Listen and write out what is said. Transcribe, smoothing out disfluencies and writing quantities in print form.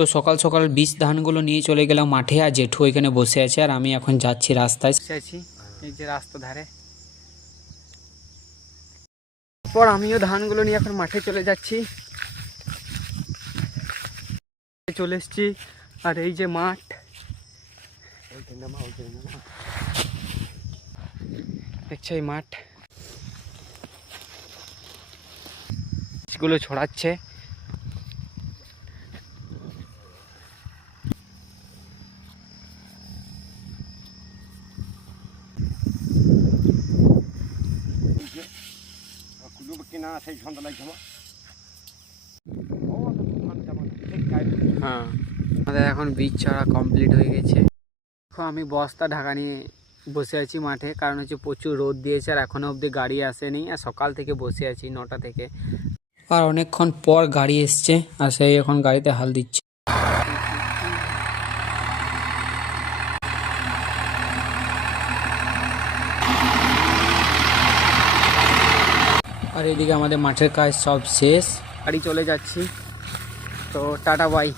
তো সকাল সকাল বীজ ধানগুলো নিয়ে চলে গেলাম মাঠে, আর জেঠু ওইখানে বসে আছে আর আমি এখন যাচ্ছি রাস্তায়, বসে আছি এই যে রাস্তা ধারে। তারপর আমিও ধানগুলো নিয়ে এখন মাঠে চলে যাচ্ছি, চলে এসছি। আর এই যে মাঠ, দেখছো এই মাঠ গুলো ছড়াচ্ছে। হ্যাঁ, আমাদের এখন বীজ ছাড়া কমপ্লিট হয়ে গেছে। এখন আমি বস্তা ঢাকা নিয়ে বসে আছি মাঠে, কারণ হচ্ছে প্রচুর রোদ দিয়েছে আর এখনো অবধি গাড়ি আসেনি। আর সকাল থেকে বসে আছি 9টা থেকে, আর অনেকক্ষণ পর গাড়ি এসছে আর সেই এখন গাড়িতে হাল দিচ্ছে। আর এদিকে আমাদের মাঠের কাজ সব শেষ, গাড়ি চলে যাচ্ছি। তো টাটা বাই।